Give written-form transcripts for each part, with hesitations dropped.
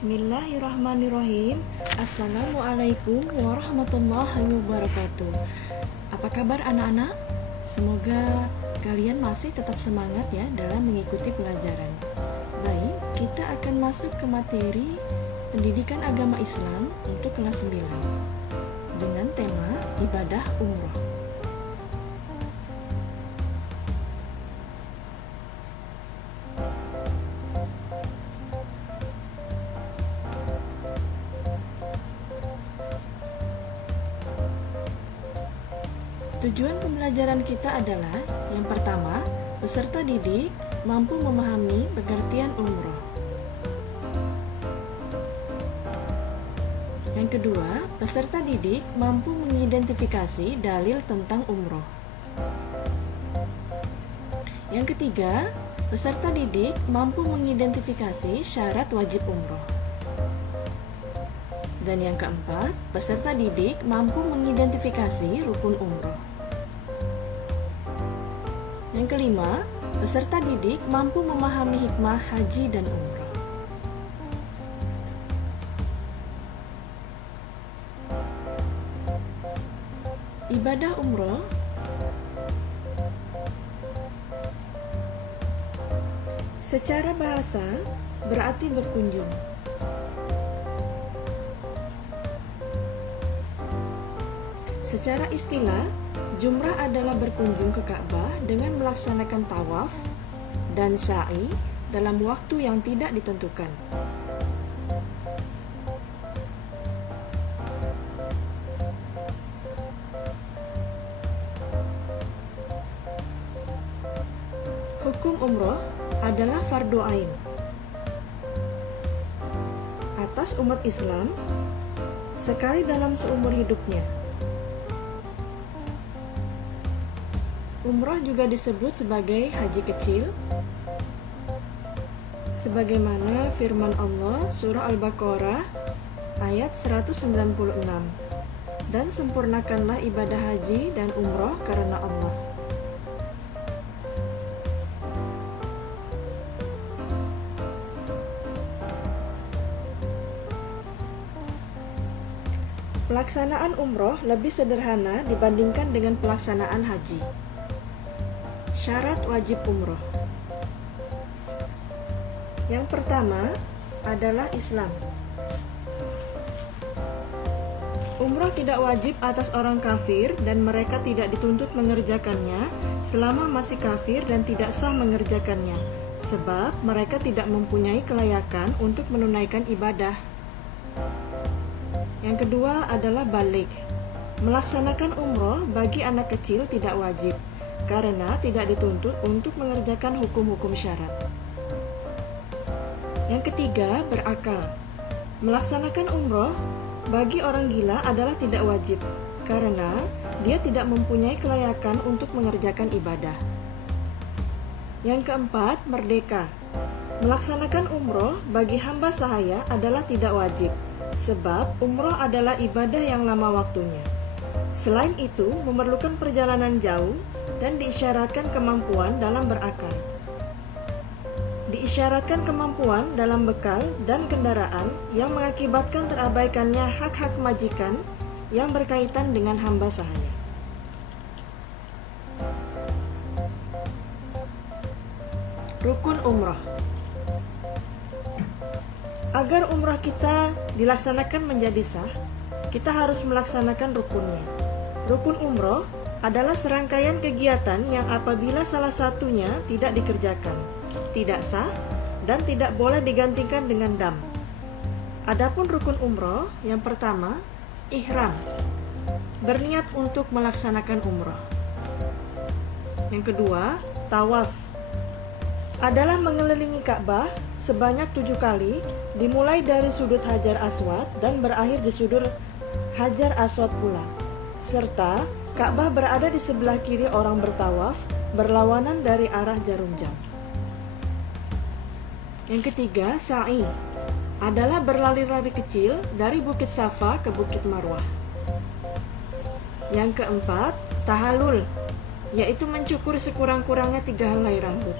Bismillahirrahmanirrahim. Assalamualaikum warahmatullahi wabarakatuh. Apa kabar anak-anak? Semoga kalian masih tetap semangat ya dalam mengikuti pelajaran. Baik, kita akan masuk ke materi pendidikan agama Islam untuk kelas 9 dengan tema ibadah umroh. Tujuan pembelajaran kita adalah yang pertama, peserta didik mampu memahami pengertian umroh. Yang kedua, peserta didik mampu mengidentifikasi dalil tentang umroh. Yang ketiga, peserta didik mampu mengidentifikasi syarat wajib umroh. Dan yang keempat, peserta didik mampu mengidentifikasi rukun umroh. Yang kelima, peserta didik mampu memahami hikmah haji dan umroh. Ibadah umroh secara bahasa berarti berkunjung. Secara istilah, jumrah adalah berkunjung ke Ka'bah dengan melaksanakan tawaf dan sa'i dalam waktu yang tidak ditentukan. Hukum umroh adalah fardu ain atas umat Islam sekali dalam seumur hidupnya. Umroh juga disebut sebagai haji kecil, sebagaimana firman Allah surah Al-Baqarah ayat 196, dan sempurnakanlah ibadah haji dan umroh karena Allah. Pelaksanaan umroh lebih sederhana dibandingkan dengan pelaksanaan haji. Syarat wajib umroh. Yang pertama adalah Islam. Umroh tidak wajib atas orang kafir dan mereka tidak dituntut mengerjakannya selama masih kafir dan tidak sah mengerjakannya, sebab mereka tidak mempunyai kelayakan untuk menunaikan ibadah. Yang kedua adalah balik. Melaksanakan umroh bagi anak kecil tidak wajib, karena tidak dituntut untuk mengerjakan hukum-hukum syarat. Yang ketiga, berakal. Melaksanakan umroh bagi orang gila adalah tidak wajib, karena dia tidak mempunyai kelayakan untuk mengerjakan ibadah. Yang keempat, merdeka. Melaksanakan umroh bagi hamba sahaya adalah tidak wajib, sebab umroh adalah ibadah yang lama waktunya. Selain itu, memerlukan perjalanan jauh dan diisyaratkan kemampuan dalam berakal. Diisyaratkan kemampuan dalam bekal dan kendaraan yang mengakibatkan terabaikannya hak-hak majikan yang berkaitan dengan hamba sahaya. Rukun umroh. Agar umroh kita dilaksanakan menjadi sah, kita harus melaksanakan rukunnya. Rukun umroh adalah serangkaian kegiatan yang apabila salah satunya tidak dikerjakan, tidak sah, dan tidak boleh digantikan dengan dam. Adapun rukun umroh, yang pertama, ihram, berniat untuk melaksanakan umroh. Yang kedua, tawaf, adalah mengelilingi Ka'bah sebanyak 7 kali, dimulai dari sudut Hajar Aswad dan berakhir di sudut Hajar Aswad pula, serta Ka'bah berada di sebelah kiri orang bertawaf, berlawanan dari arah jarum jam. Yang ketiga, sa'i, adalah berlari-lari kecil dari Bukit Safa ke Bukit Marwah. Yang keempat, tahalul, yaitu mencukur sekurang-kurangnya 3 helai rambut.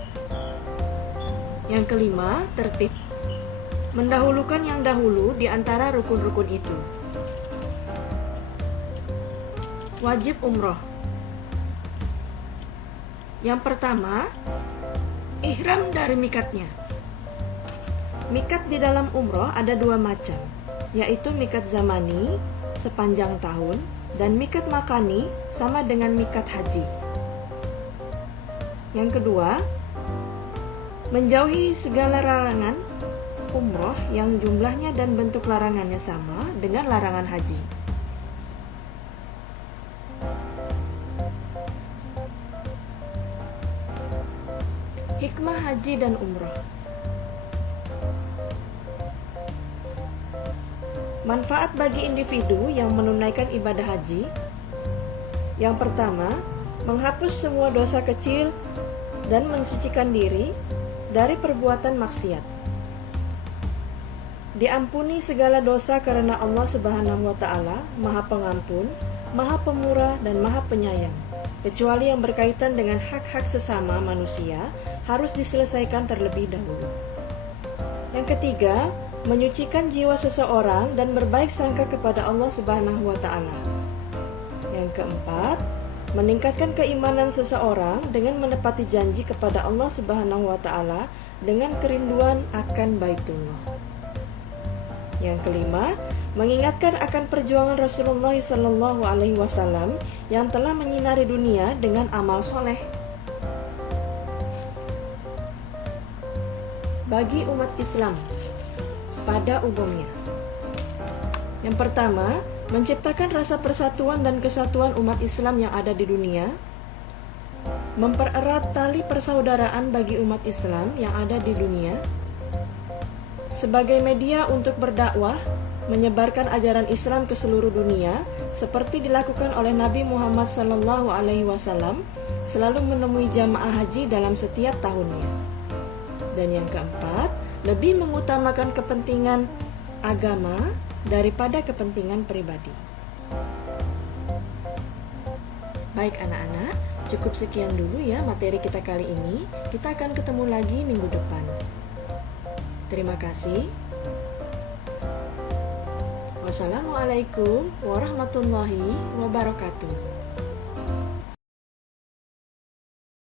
Yang kelima, tertib, mendahulukan yang dahulu di antara rukun-rukun itu. Wajib umroh. Yang pertama, ihram dari mikatnya. Mikat di dalam umroh ada dua macam, yaitu mikat zamani sepanjang tahun dan mikat makani sama dengan mikat haji. Yang kedua, menjauhi segala larangan umroh yang jumlahnya dan bentuk larangannya sama dengan larangan haji. Hikmah haji dan umroh. Manfaat bagi individu yang menunaikan ibadah haji. Yang pertama, menghapus semua dosa kecil dan mensucikan diri dari perbuatan maksiat. Diampuni segala dosa karena Allah Subhanahu wa Ta'ala Maha Pengampun, Maha Pemurah, dan Maha Penyayang. Kecuali yang berkaitan dengan hak-hak sesama manusia harus diselesaikan terlebih dahulu. Yang ketiga, menyucikan jiwa seseorang dan berbaik sangka kepada Allah Subhanahu wa Ta'ala. Yang keempat, meningkatkan keimanan seseorang dengan menepati janji kepada Allah Subhanahu wa Ta'ala dengan kerinduan akan Baitullah. Yang kelima, mengingatkan akan perjuangan Rasulullah SAW yang telah menyinari dunia dengan amal soleh. Bagi umat Islam pada umumnya. Yang pertama, menciptakan rasa persatuan dan kesatuan umat Islam yang ada di dunia, mempererat tali persaudaraan bagi umat Islam yang ada di dunia, sebagai media untuk berdakwah, menyebarkan ajaran Islam ke seluruh dunia, seperti dilakukan oleh Nabi Muhammad SAW, selalu menemui jamaah haji dalam setiap tahunnya. Dan yang keempat, lebih mengutamakan kepentingan agama daripada kepentingan pribadi. Baik anak-anak, cukup sekian dulu ya materi kita kali ini. Kita akan ketemu lagi minggu depan. Terima kasih. Wassalamualaikum warahmatullahi wabarakatuh.